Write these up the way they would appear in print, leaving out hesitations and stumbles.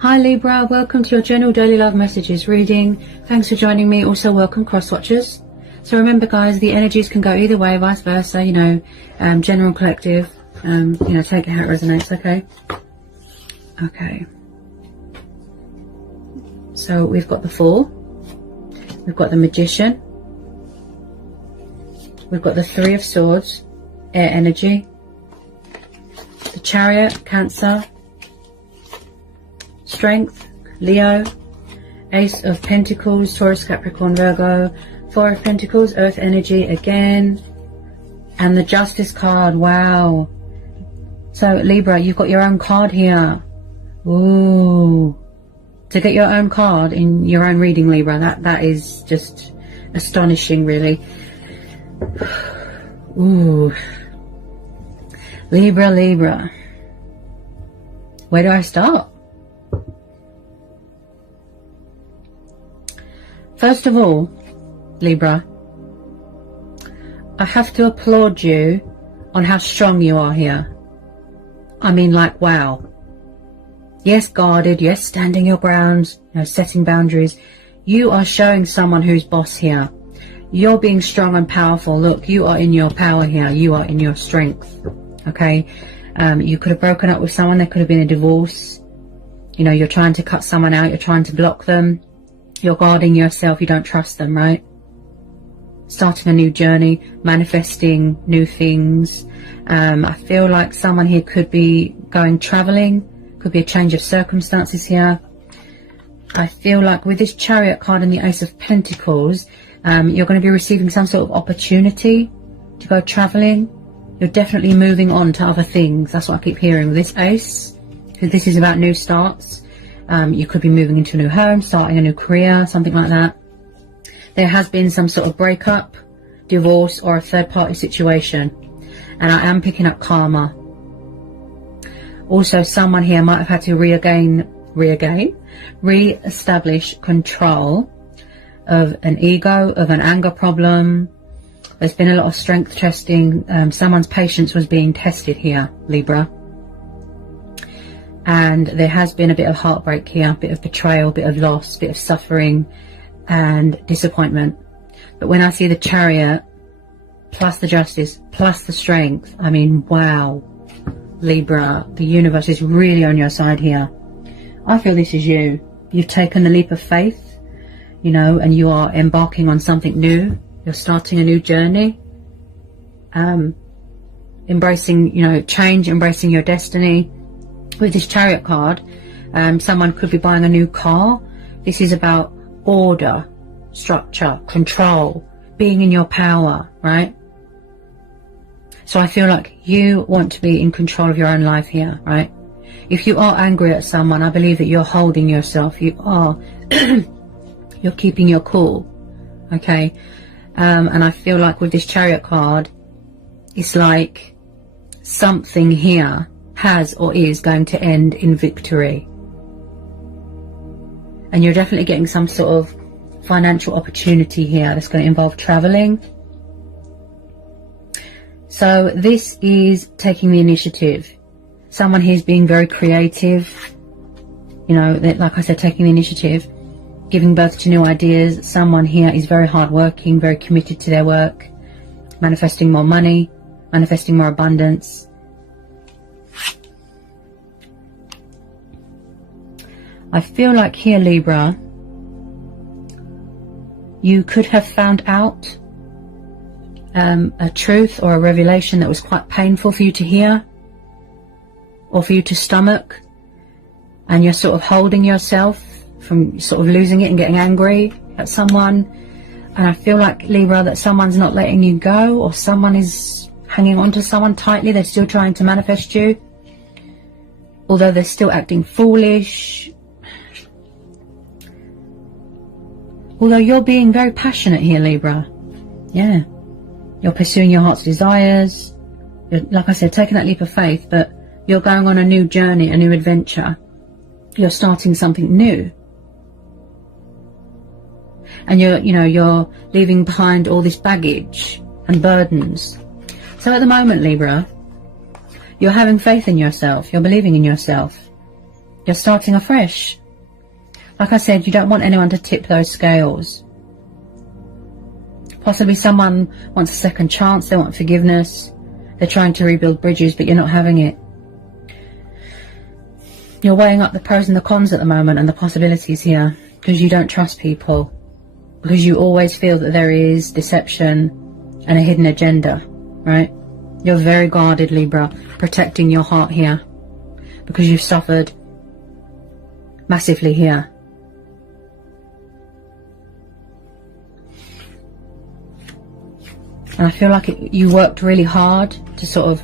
Hi Libra, welcome to your general daily love messages reading. Thanks for joining me. Also welcome cross watchers. So remember guys, the energies can go either way, vice versa, general, collective, take it how it resonates, okay? Okay. So we've got the Fool, we've got the Magician, we've got the Three of Swords, air energy, the Chariot, Cancer, Strength, Leo, Ace of Pentacles, Taurus, Capricorn, Virgo, Four of Pentacles, Earth energy again, and the Justice card. Wow. So Libra, you've got your own card here. Ooh. To get your own card in your own reading, Libra, that is just astonishing, really. Ooh. Libra. Where do I start? First of all, Libra, I have to applaud you on how strong you are here. I mean, like, wow. Yes, guarded. Yes, standing your ground, setting boundaries. You are showing someone who's boss here. You're being strong and powerful. Look, you are in your power here. You are in your strength. Okay? You could have broken up with someone. There could have been a divorce. You're trying to cut someone out. You're trying to block them. You're guarding yourself. You don't trust them, right? Starting a new journey, manifesting new things. I feel like someone here could be going traveling. Could be a change of circumstances here. I feel like with this Chariot card and the Ace of Pentacles, you're going to be receiving some sort of opportunity to go traveling. You're definitely moving on to other things. That's what I keep hearing with this Ace, because this is about new starts. You could be moving into a new home, starting a new career, something like that. There has been some sort of breakup, divorce, or a third-party situation. And I am picking up karma. Also, someone here might have had to re-establish control of an ego, of an anger problem. There's been a lot of strength testing. Someone's patience was being tested here, Libra. And there has been a bit of heartbreak here, a bit of betrayal, a bit of loss, a bit of suffering and disappointment. But when I see the Chariot, plus the Justice, plus the Strength, I mean, wow. Libra, the universe is really on your side here. I feel this is you. You've taken the leap of faith, and you are embarking on something new. You're starting a new journey. Embracing, change, embracing your destiny. With this Chariot card, someone could be buying a new car. This is about order, structure, control, being in your power, right? So I feel like you want to be in control of your own life here, right? If you are angry at someone, I believe that you're holding yourself. You are, you're keeping your cool, okay? And I feel like with this Chariot card, it's like something here has or is going to end in victory. And you're definitely getting some sort of financial opportunity here that's going to involve traveling. So this is taking the initiative. Someone here is being very creative. Like I said, taking the initiative, giving birth to new ideas. Someone here is very hardworking, very committed to their work, manifesting more money, manifesting more abundance. I feel like here, Libra, you could have found out a truth or a revelation that was quite painful for you to hear or for you to stomach, and you're sort of holding yourself from sort of losing it and getting angry at someone. And I feel like, Libra, that someone's not letting you go, or someone is hanging on to someone tightly. They're still trying to manifest you, although they're still acting foolish. Although you're being very passionate here, Libra. Yeah. You're pursuing your heart's desires. You're, like I said, taking that leap of faith, but you're going on a new journey, a new adventure. You're starting something new. And you're leaving behind all this baggage and burdens. So at the moment, Libra, you're having faith in yourself. You're believing in yourself. You're starting afresh. Like I said, you don't want anyone to tip those scales. Possibly someone wants a second chance, they want forgiveness, they're trying to rebuild bridges, but you're not having it. You're weighing up the pros and the cons at the moment and the possibilities here, because you don't trust people, because you always feel that there is deception and a hidden agenda, right? You're very guarded, Libra, protecting your heart here, because you've suffered massively here. And I feel like you worked really hard to sort of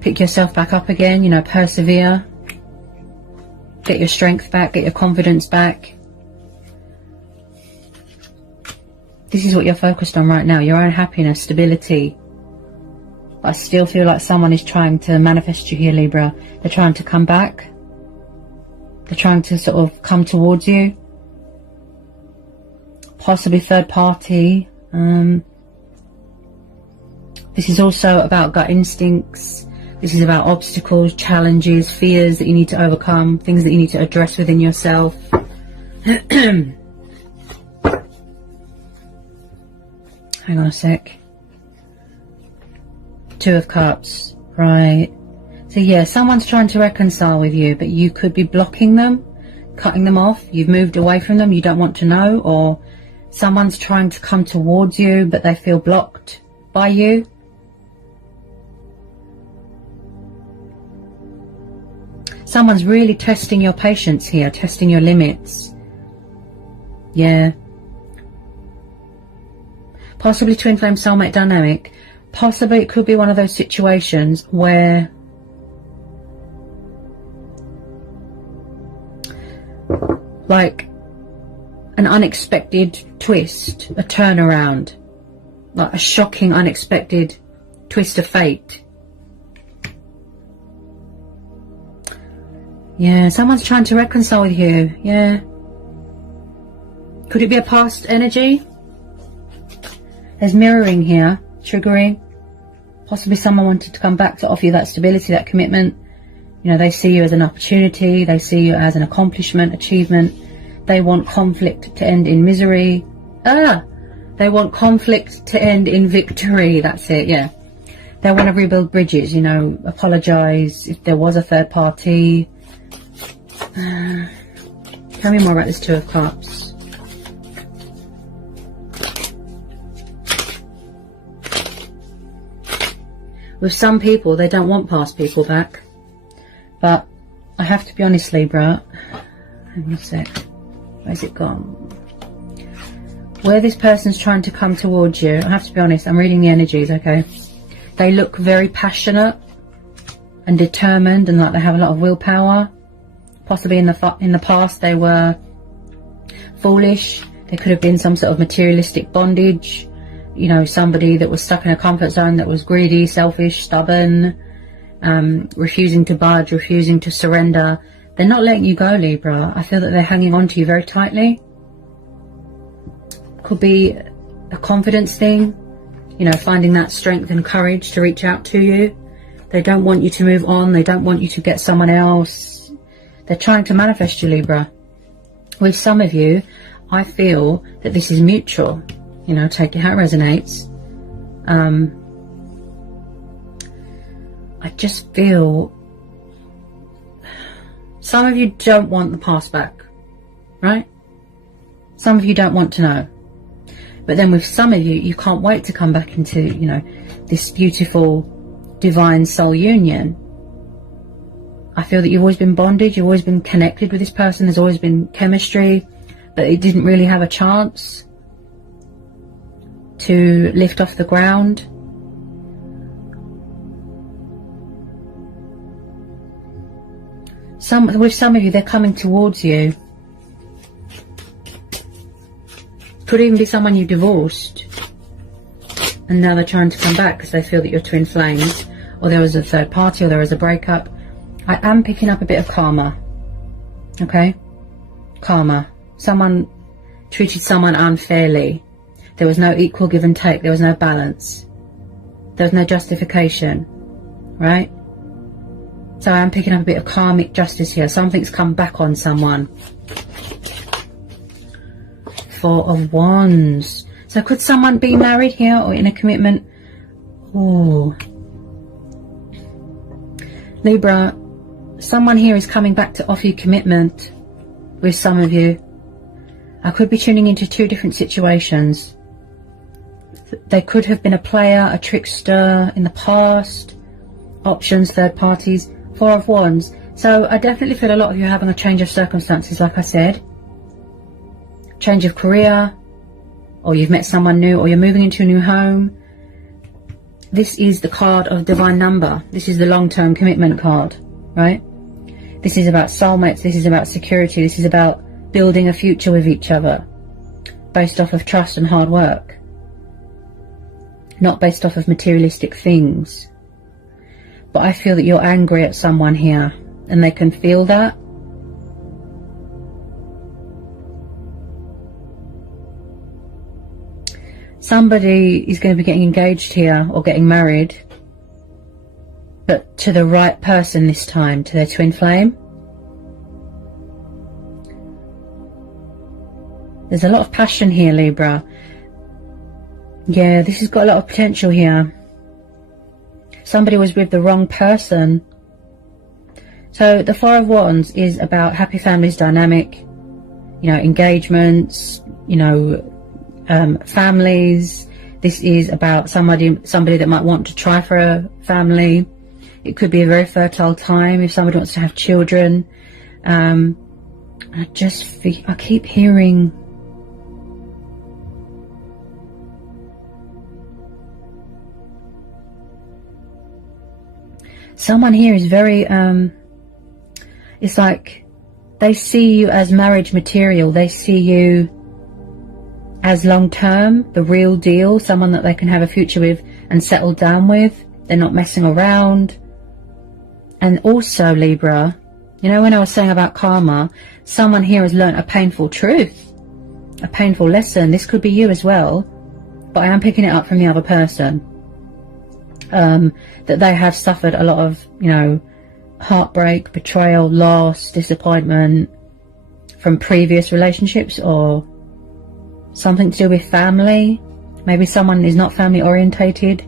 pick yourself back up again, you know, persevere, get your strength back, get your confidence back. This is what you're focused on right now, your own happiness, stability. But I still feel like someone is trying to manifest you here, Libra. They're trying to come back. They're trying to sort of come towards you. Possibly third party. This is also about gut instincts. This is about obstacles, challenges, fears that you need to overcome, things that you need to address within yourself. Hang on a sec. Two of Cups, right. So yeah, someone's trying to reconcile with you, but you could be blocking them, cutting them off. You've moved away from them, you don't want to know, or someone's trying to come towards you, but they feel blocked by you. Someone's really testing your patience here, testing your limits. Yeah. Possibly twin flame soulmate dynamic. Possibly it could be one of those situations where like an unexpected twist, a turnaround, like a shocking, unexpected twist of fate. Yeah, someone's trying to reconcile with you. Yeah. Could it be a past energy? There's mirroring here, triggering. Possibly someone wanted to come back to offer you that stability, that commitment. You know, they see you as an opportunity. They see you as an accomplishment, achievement. They want conflict to end in misery. They want conflict to end in victory. That's it, yeah. They want to rebuild bridges, you know, apologise if there was a third party. Tell me more about this Two of Cups. With some people, they don't want past people back. But I have to be honest, Libra. Hang on a sec. Where's it gone? Where this person's trying to come towards you, I have to be honest, I'm reading the energies, okay? They look very passionate and determined and like they have a lot of willpower. Possibly in the past they were foolish. There could have been some sort of materialistic bondage. You know, somebody that was stuck in a comfort zone, that was greedy, selfish, stubborn, refusing to budge, refusing to surrender. They're not letting you go, Libra. I feel that they're hanging on to you very tightly. Could be a confidence thing, you know, finding that strength and courage to reach out to you. They don't want you to move on. They don't want you to get someone else. They're trying to manifest you, Libra. With some of you, I feel that this is mutual. You know, take it how it resonates. I just feel some of you don't want the past back, right? Some of you don't want to know. But then with some of you, you can't wait to come back into, you know, this beautiful divine soul union. I feel that you've always been bonded, you've always been connected with this person, there's always been chemistry, but it didn't really have a chance to lift off the ground. With some of you, they're coming towards you. Could even be someone you divorced and now they're trying to come back because they feel that you're twin flames, or there was a third party, or there was a breakup. I am picking up a bit of karma. Okay? Karma. Someone treated someone unfairly. There was no equal give and take. There was no balance. There was no justification. Right? So I am picking up a bit of karmic justice here. Something's come back on someone. Four of Wands. So could someone be married here or in a commitment? Oh, Libra, someone here is coming back to offer you commitment with some of you. I could be tuning into two different situations. They could have been a player, a trickster in the past, options, third parties. Four of Wands. So I definitely feel a lot of you are having a change of circumstances, like I said. Change of career, or you've met someone new, or you're moving into a new home. This is the card of divine number. This is the long-term commitment card, right? This is about soulmates. This is about security. This is about building a future with each other based off of trust and hard work, not based off of materialistic things. But I feel that you're angry at someone here, and they can feel that. Somebody is going to be getting engaged here or getting married, but to the right person this time, to their twin flame. There's a lot of passion here, Libra. Yeah, this has got a lot of potential here. Somebody was with the wrong person. So the Four of Wands is about happy families, dynamic, you know, engagements, you know, families. This is about somebody that might want to try for a family. It could be a very fertile time if somebody wants to have children. I keep hearing someone here is very, it's like they see you as marriage material. They see you as long-term, the real deal, someone that they can have a future with and settle down with. They're not messing around. And also, Libra, you know, when I was saying about karma, someone here has learnt a painful truth, a painful lesson. This could be you as well, but I am picking it up from the other person. That they have suffered a lot of, you know, heartbreak, betrayal, loss, disappointment from previous relationships, or something to do with family. Maybe someone is not family orientated.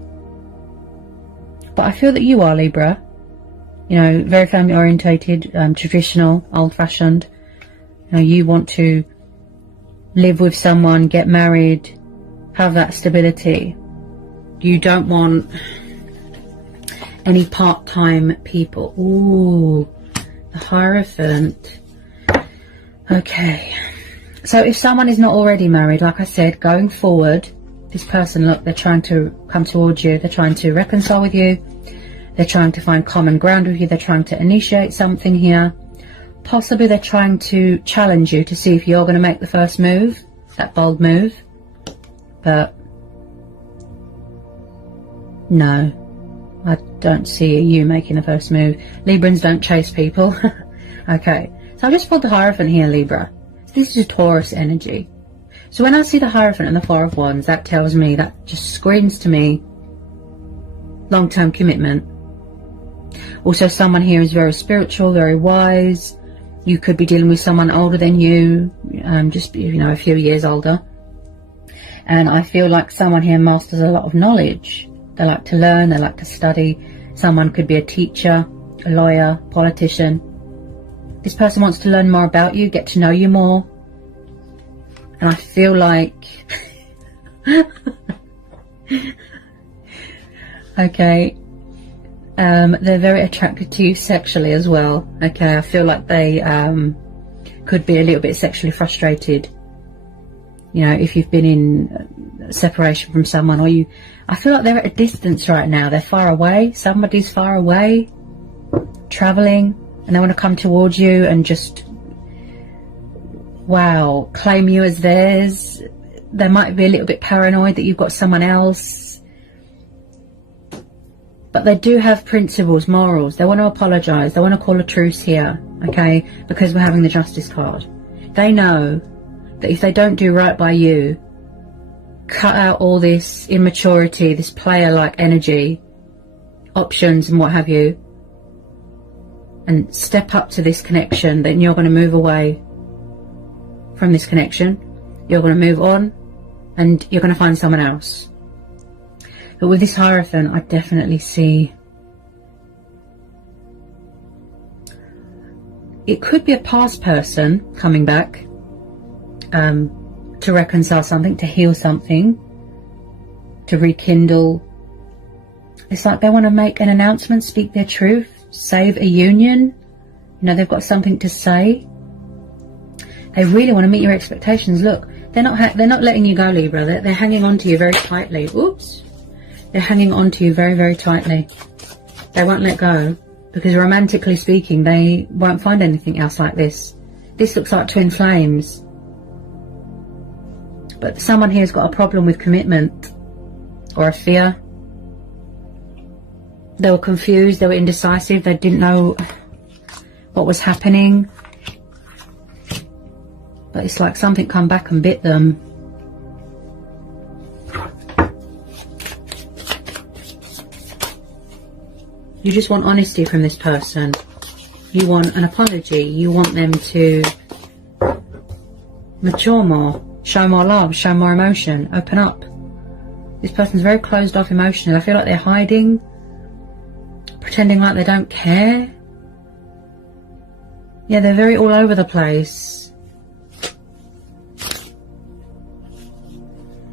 But I feel that you are, Libra. You know, very family orientated, traditional, old fashioned. You know, you want to live with someone, get married, have that stability. You don't want any part-time people. Ooh, the Hierophant. Okay. So if someone is not already married, like I said, going forward, this person, look, they're trying to come towards you. They're trying to reconcile with you. They're trying to find common ground with you. They're trying to initiate something here. Possibly they're trying to challenge you to see if you're going to make the first move, that bold move. But no, I don't see you making the first move. Librans don't chase people. Okay, so I just pulled the Hierophant here, Libra. This is a Taurus energy. So when I see the Hierophant and the Four of Wands, that tells me, that just screams to me long-term commitment. Also, someone here is very spiritual, very wise. You could be dealing with someone older than you, just, you know, a few years older. And I feel like someone here masters a lot of knowledge. They like to learn, they like to study. Someone could be a teacher, a lawyer, politician. This person wants to learn more about you, get to know you more. And I feel like okay, they're very attracted to you sexually as well. Okay, I feel like they could be a little bit sexually frustrated. You know, if you've been in separation from someone, or I feel like they're at a distance right now. They're far away. Somebody's far away, traveling, and they want to come towards you and just, wow, claim you as theirs. They might be a little bit paranoid that you've got someone else. But they do have principles, morals. They want to apologise. They want to call a truce here, okay, because we're having the Justice card. They know that if they don't do right by you, cut out all this immaturity, this player-like energy, options and what have you, and step up to this connection, then you're going to move away from this connection. You're going to move on and you're going to find someone else. But with this Hierophant, I definitely see it could be a past person coming back to reconcile something, to heal something, to rekindle. It's like they want to make an announcement, speak their truth, save a union. You know, they've got something to say. They really want to meet your expectations. Look, they're not letting you go, Libra. They're hanging on to you very tightly. Oops. They're hanging on to you very, very tightly. They won't let go because, romantically speaking, they won't find anything else like this. This looks like twin flames. But someone here has got a problem with commitment or a fear. They were confused, they were indecisive, they didn't know what was happening. But it's like something come back and bit them. You just want honesty from this person. You want an apology. You want them to mature more, show more love, show more emotion, open up. This person's very closed off emotionally. I feel like they're hiding, pretending like they don't care. Yeah, they're very all over the place.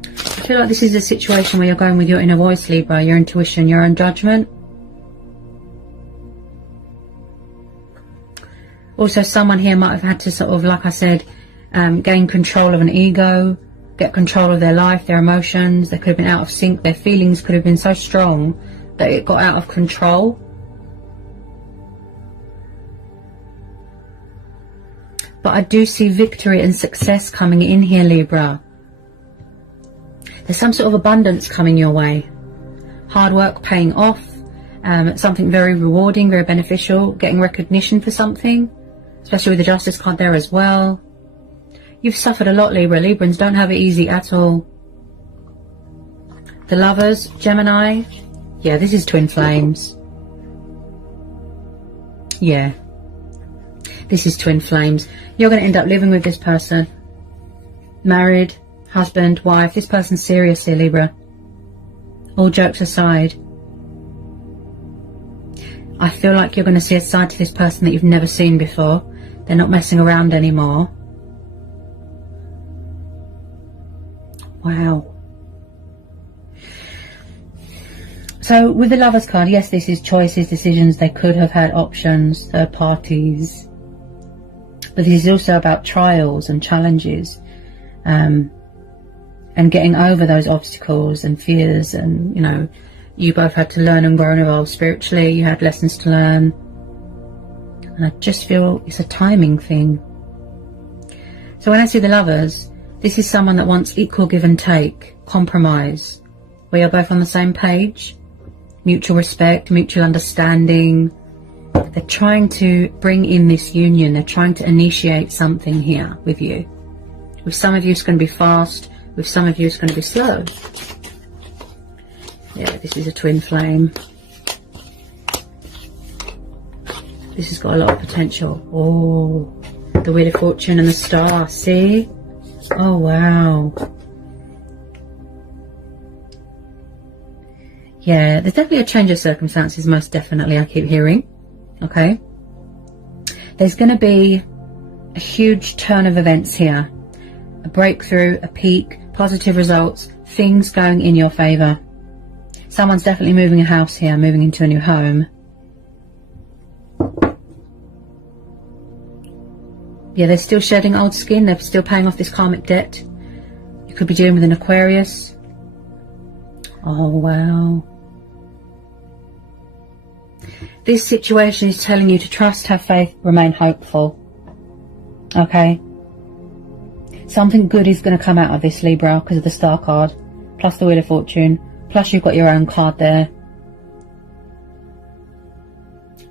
I feel like this is a situation where you're going with your inner voice, Libra, your intuition, your own judgment. Also, someone here might have had to sort of, like I said, gain control of an ego, get control of their life, their emotions. They could have been out of sync. Their feelings could have been so strong that it got out of control. But I do see victory and success coming in here, Libra. There's some sort of abundance coming your way. Hard work paying off. Something very rewarding, very beneficial. Getting recognition for something. Especially with the Justice card there as well. You've suffered a lot, Libra. Librans don't have it easy at all. The Lovers, Gemini. Yeah, this is twin flames. Yeah. This is twin flames. You're going to end up living with this person. Married, husband, wife. This person's serious here, Libra. All jokes aside. I feel like you're going to see a side to this person that you've never seen before. They're not messing around anymore. Wow. So with the Lovers card, yes, this is choices, decisions. They could have had options, third parties. But this is also about trials and challenges. And getting over those obstacles and fears. And, you know, you both had to learn and grow and evolve spiritually. You had lessons to learn. And I just feel it's a timing thing. So when I see the Lovers, this is someone that wants equal give and take, compromise, where you're both on the same page, mutual respect, mutual understanding. They're trying to bring in this union. They're trying to initiate something here with you. With some of you, it's going to be fast. With some of you, it's going to be slow. Yeah, this is a twin flame. This has got a lot of potential. Oh, the Wheel of Fortune and the Star. See? Oh, wow. Yeah, there's definitely a change of circumstances, most definitely, I keep hearing. Okay? There's going to be a huge turn of events here. A breakthrough, a peak, positive results, things going in your favour. Someone's definitely moving a house here, moving into a new home. Yeah, they're still shedding old skin. They're still paying off this karmic debt. You could be dealing with an Aquarius. Oh, wow. This situation is telling you to trust, have faith, remain hopeful. Okay? Something good is going to come out of this, Libra, because of the Star card. Plus the Wheel of Fortune. Plus you've got your own card there.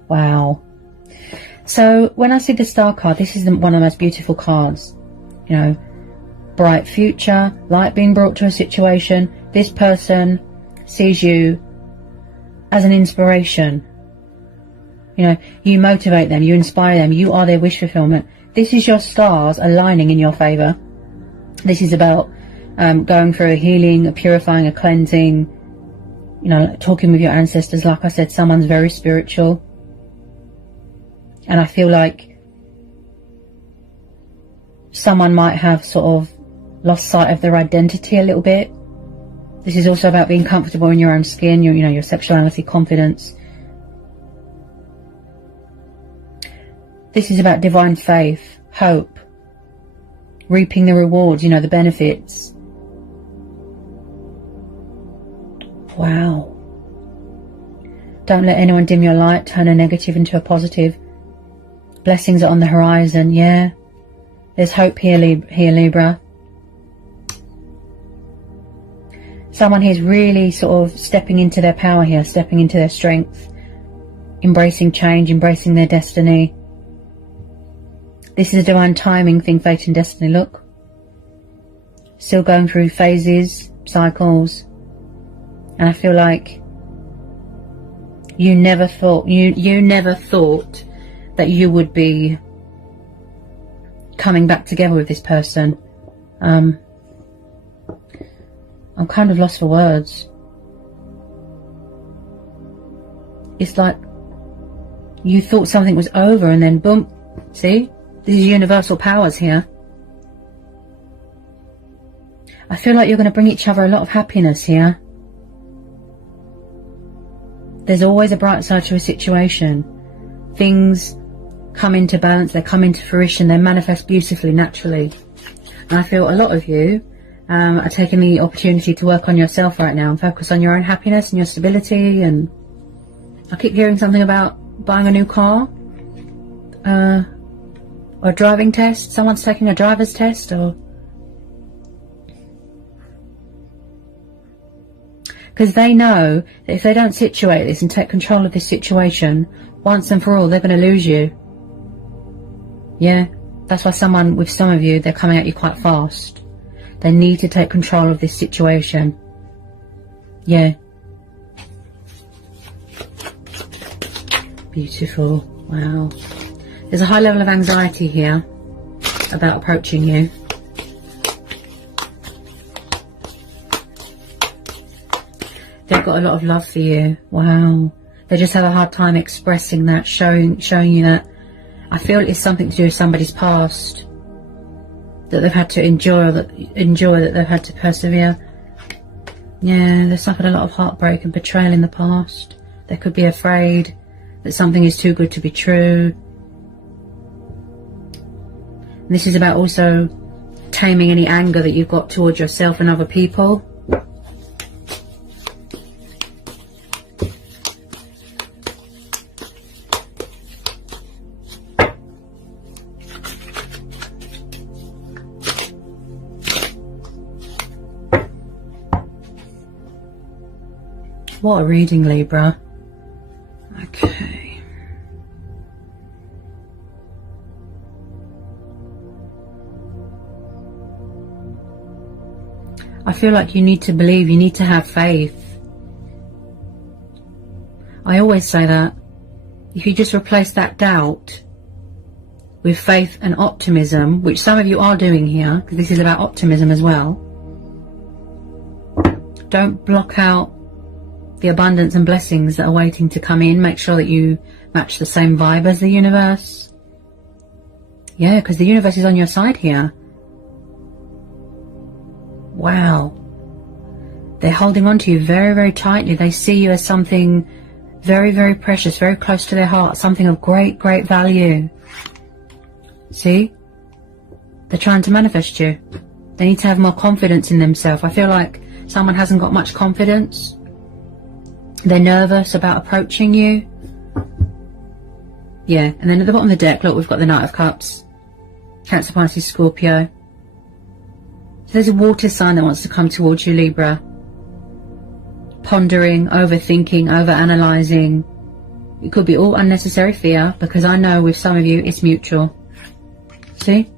Wow. So when I see the Star card, this is one of the most beautiful cards. You know, bright future, light being brought to a situation. This person sees you as an inspiration. You know, you motivate them, you inspire them, you are their wish fulfillment. This is your stars aligning in your favour. This is about going through a healing, a purifying, a cleansing, you know, talking with your ancestors. Like I said, someone's very spiritual. And I feel like someone might have sort of lost sight of their identity a little bit. This is also about being comfortable in your own skin, your, you know, your sexuality, confidence. This is about divine faith, hope, reaping the rewards, you know, the benefits. Wow. Don't let anyone dim your light. Turn a negative into a positive. Blessings are on the horizon. Yeah. There's hope here, Libra. Someone here's really sort of stepping into their power here, stepping into their strength, embracing change, embracing their destiny. This is a divine timing thing, fate and destiny. Look. Still going through phases, cycles. And I feel like you never thought that you would be coming back together with this person. I'm kind of lost for words. It's like you thought something was over and then boom. See? This is universal powers here. I feel like you're going to bring each other a lot of happiness here. There's always a bright side to a situation. Things come into balance, they come into fruition, they manifest beautifully, naturally. And I feel a lot of you are taking the opportunity to work on yourself right now and focus on your own happiness and your stability. And I keep hearing something about buying a new car, or a driving test. Someone's taking a driver's test, or because they know that if they don't situate this and take control of this situation once and for all, they're going to lose you. Yeah, that's why with some of you, they're coming at you quite fast. They need to take control of this situation. Yeah. Beautiful. Wow. There's a high level of anxiety here about approaching you. They've got a lot of love for you. Wow. They just have a hard time expressing that, showing you that. I feel it's something to do with somebody's past that they've had to endure, that they've had to persevere. Yeah, they've suffered a lot of heartbreak and betrayal in the past. They could be afraid that something is too good to be true. And this is about also taming any anger that you've got towards yourself and other people. What a reading, Libra. Okay. I feel like you need to believe, you need to have faith. I always say that. If you just replace that doubt with faith and optimism, which some of you are doing here, because this is about optimism as well. Don't block out the abundance and blessings that are waiting to come in. Make sure that you match the same vibe as the universe. Yeah, because the universe is on your side here. Wow. They're holding on to you very, very tightly. They see you as something very, very precious, very close to their heart, something of great, great value. See? They're trying to manifest you. They need to have more confidence in themselves. I feel like someone hasn't got much confidence. They're nervous about approaching you. Yeah, and then at the bottom of the deck, look, we've got the Knight of Cups. Cancer, Pisces, Scorpio. So there's a water sign that wants to come towards you, Libra. Pondering, overthinking, overanalyzing. It could be all unnecessary fear, because I know with some of you it's mutual. See?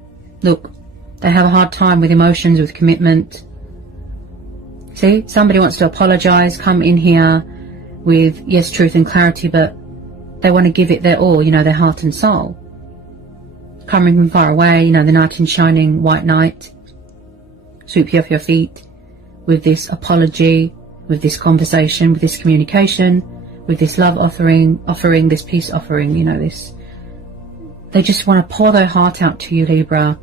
Look, they have a hard time with emotions, with commitment. See? Somebody wants to apologize, come in here with, yes, truth and clarity, but They want to give it their all, you know, their heart and soul. Coming from far away, you know, the knight in shining white knight, sweep you off your feet with this apology, with this conversation, with this communication, with this love offering, this peace offering, you know, this. They just want to pour their heart out to you, Libra.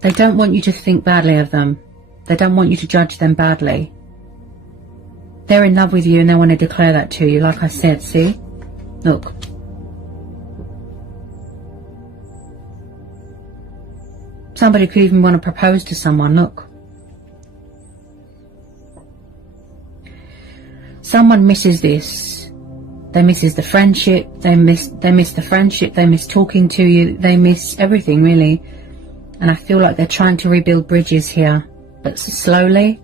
They don't want you to think badly of them. They don't want you to judge them badly. They're in love with you and they want to declare that to you, like I said, see? Look. Somebody could even want to propose to someone, look. Someone misses this. They misses the friendship, they miss the friendship, they miss talking to you, they miss everything really. And I feel like they're trying to rebuild bridges here, but slowly.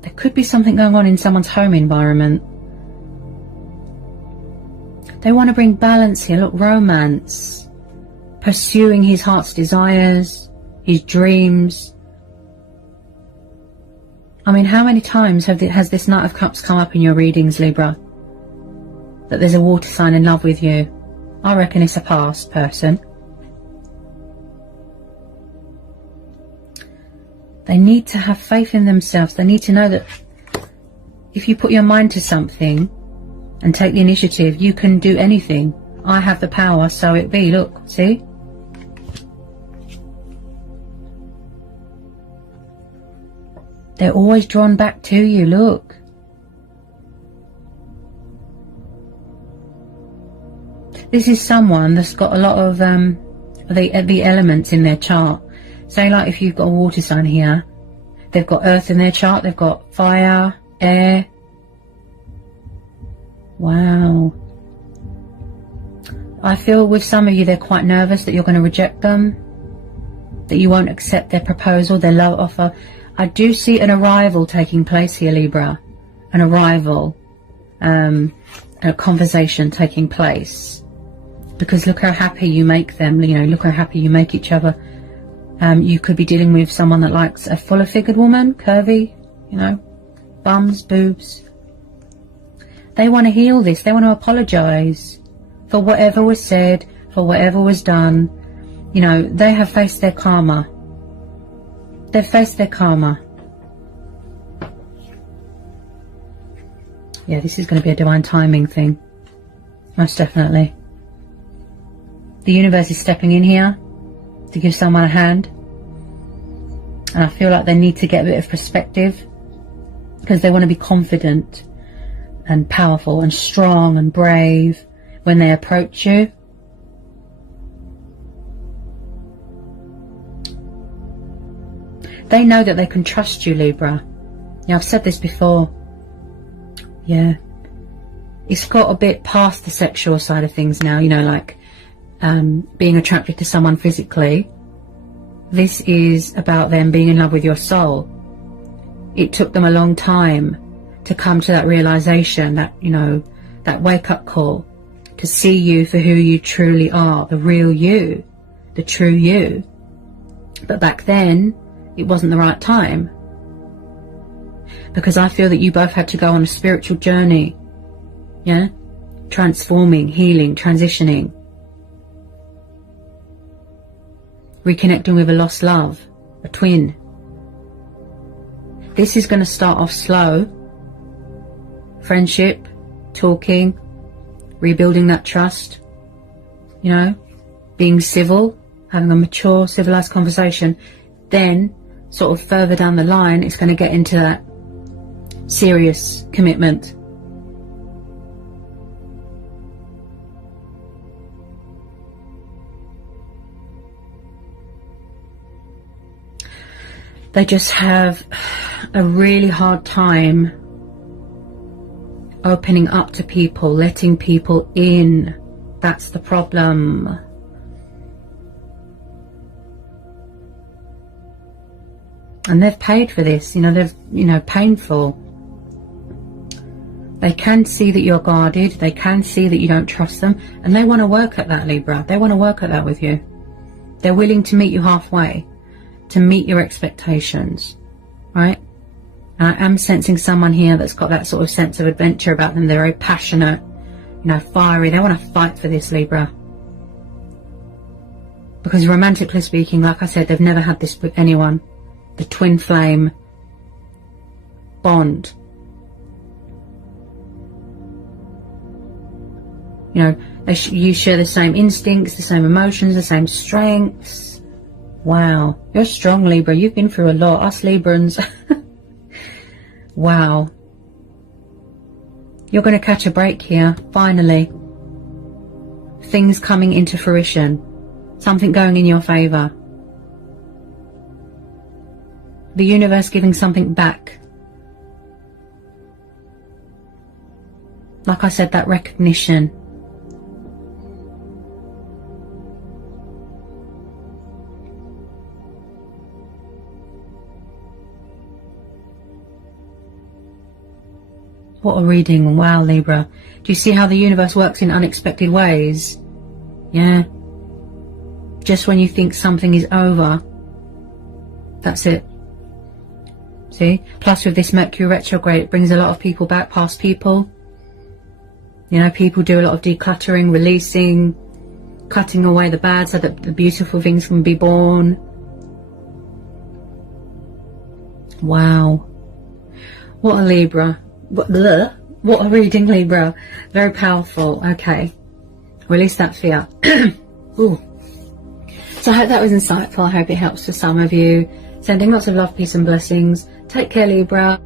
There could be something going on in someone's home environment. They want to bring balance here, look, romance. Pursuing his heart's desires, his dreams. I mean, how many times has this Knight of Cups come up in your readings, Libra? That there's a water sign in love with you. I reckon it's a past person. They need to have faith in themselves. They need to know that if you put your mind to something and take the initiative, you can do anything. I have the power, so it be. Look, see? They're always drawn back to you, look. This is someone that's got a lot of the elements in their chart. Say like if you've got a water sign here, they've got earth in their chart, they've got fire, air. Wow. I feel with some of you they're quite nervous that you're going to reject them, that you won't accept their proposal, their love offer. I do see an arrival taking place here, Libra. An arrival, a conversation taking place. Because look how happy you make them, you know, look how happy you make each other. You could be dealing with someone that likes a fuller figured woman, curvy, you know, bums, boobs. They want to heal this, they want to apologise for whatever was said, for whatever was done. You know, they have faced their karma. They've faced their karma. Yeah, this is going to be a divine timing thing. Most definitely. The universe is stepping in here to give someone a hand. And I feel like they need to get a bit of perspective. Because they want to be confident and powerful and strong and brave when they approach you. They know that they can trust you, Libra. Yeah, I've said this before. Yeah. It's got a bit past the sexual side of things now, you know, like being attracted to someone physically. This is about them being in love with your soul. It took them a long time to come to that realization, that, you know, that wake-up call, to see you for who you truly are, the real you, the true you. But back then, it wasn't the right time. Because I feel that you both had to go on a spiritual journey. Yeah? Transforming, healing, transitioning. Reconnecting with a lost love, a twin. This is going to start off slow. Friendship, talking, rebuilding that trust. You know? Being civil, having a mature, civilized conversation. Then, sort of further down the line, it's going to get into that serious commitment. They just have a really hard time opening up to people, letting people in. That's the problem. And they've paid for this, you know, they've, you know, painful. They can see that you're guarded, they can see that you don't trust them, and they want to work at that, Libra. They want to work at that with you. They're willing to meet you halfway, to meet your expectations, right? And I am sensing someone here that's got that sort of sense of adventure about them. They're very passionate, you know, fiery. They want to fight for this, Libra. Because romantically speaking, like I said, they've never had this with anyone. The twin flame bond. You know, you share the same instincts, the same emotions, the same strengths. Wow. You're strong, Libra. You've been through a lot. Us Librans. Wow. You're going to catch a break here, finally. Things coming into fruition. Something going in your favour. The universe giving something back. Like I said, that recognition. What a reading. Wow, Libra. Do you see how the universe works in unexpected ways? Yeah. Just when you think something is over, that's it. See? Plus with this Mercury retrograde, it brings a lot of people back, past people. You know, people do a lot of decluttering, releasing, cutting away the bad so that the beautiful things can be born. Wow. What a Libra. What a reading, Libra. Very powerful. Okay. Release that fear. Ooh. So I hope that was insightful. I hope it helps for some of you. Sending lots of love, peace and blessings. Take care, Libra.